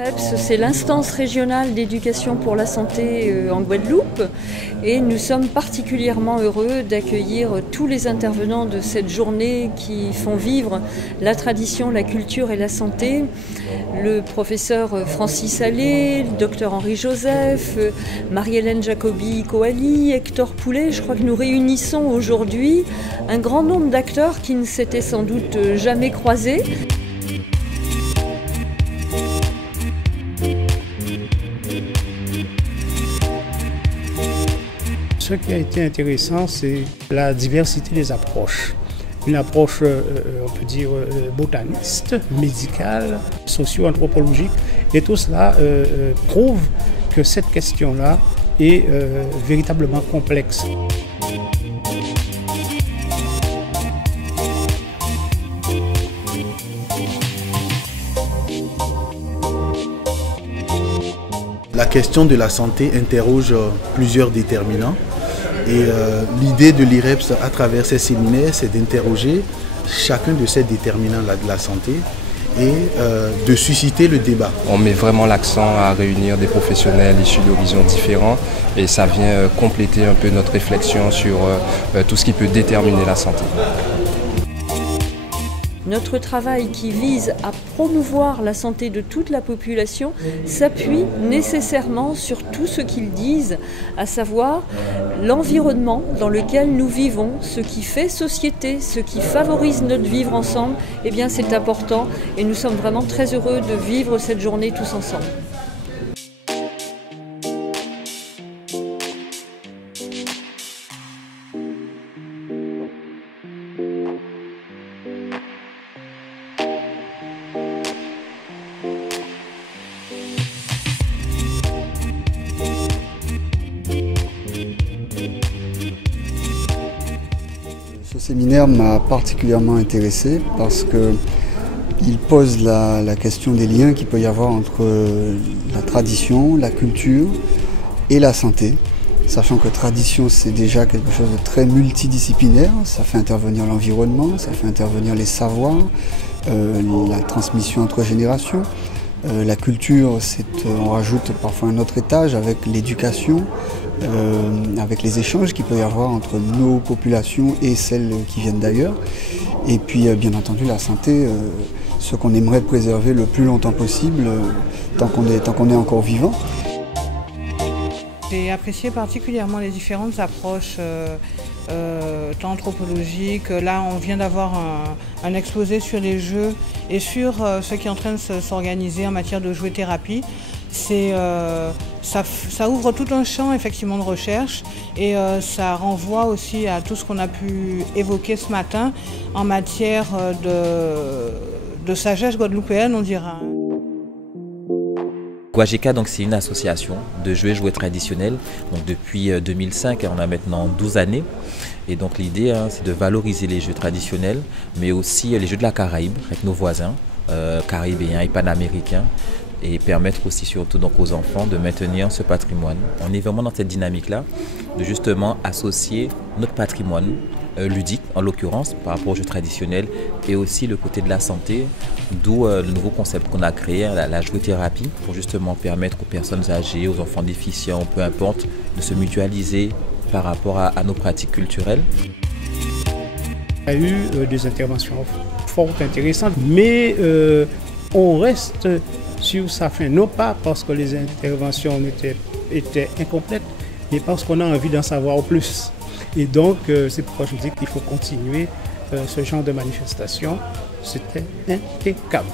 L'IREPS, c'est l'instance régionale d'éducation pour la santé en Guadeloupe et nous sommes particulièrement heureux d'accueillir tous les intervenants de cette journée qui font vivre la tradition, la culture et la santé. Le professeur Francis Allais, le docteur Henri Joseph, Marie-Hélène Jacobi-Coali, Hector Poulet. Je crois que nous réunissons aujourd'hui un grand nombre d'acteurs qui ne s'étaient sans doute jamais croisés. Ce qui a été intéressant, c'est la diversité des approches. Une approche, on peut dire, botaniste, médicale, socio-anthropologique. Et tout cela prouve que cette question-là est véritablement complexe. La question de la santé interroge plusieurs déterminants. Et l'idée de l'IREPS à travers ces séminaires, c'est d'interroger chacun de ces déterminants de la santé et de susciter le débat. On met vraiment l'accent à réunir des professionnels issus d'horizons différents et ça vient compléter un peu notre réflexion sur tout ce qui peut déterminer la santé. Notre travail qui vise à promouvoir la santé de toute la population s'appuie nécessairement sur tout ce qu'ils disent, à savoir l'environnement dans lequel nous vivons, ce qui fait société, ce qui favorise notre vivre ensemble, eh bien c'est important et nous sommes vraiment très heureux de vivre cette journée tous ensemble. Ce séminaire m'a particulièrement intéressé parce qu'il pose la question des liens qu'il peut y avoir entre la tradition, la culture et la santé. Sachant que tradition, c'est déjà quelque chose de très multidisciplinaire. Ça fait intervenir l'environnement, ça fait intervenir les savoirs, la transmission entre générations. La culture, on rajoute parfois un autre étage avec l'éducation, avec les échanges qu'il peut y avoir entre nos populations et celles qui viennent d'ailleurs. Et puis bien entendu la santé, ce qu'on aimerait préserver le plus longtemps possible, tant qu'on est encore vivant. J'ai apprécié particulièrement les différentes approches tant anthropologiques. Là, on vient d'avoir un exposé sur les jeux et sur ce qui est en train de s'organiser en matière de jouet-thérapie. Ça ouvre tout un champ effectivement de recherche et ça renvoie aussi à tout ce qu'on a pu évoquer ce matin en matière de sagesse guadeloupéenne, on dira. Guajeka, donc c'est une association de jouets traditionnels. Donc depuis 2005, on a maintenant 12 années. Et donc l'idée, c'est de valoriser les jeux traditionnels, mais aussi les jeux de la Caraïbe avec nos voisins caribéens et panaméricains, et permettre aussi surtout donc aux enfants de maintenir ce patrimoine. On est vraiment dans cette dynamique-là de justement associer notre patrimoine ludique, en l'occurrence par rapport aux jeux traditionnels, et aussi le côté de la santé, d'où le nouveau concept qu'on a créé, la jouet-thérapie, pour justement permettre aux personnes âgées, aux enfants déficients, peu importe, de se mutualiser par rapport à nos pratiques culturelles. Il y a eu des interventions fort intéressantes, mais on reste sur sa fin, non pas parce que les interventions étaient incomplètes, mais parce qu'on a envie d'en savoir plus. Et donc, c'est pourquoi je dis qu'il faut continuer ce genre de manifestation. C'était impeccable.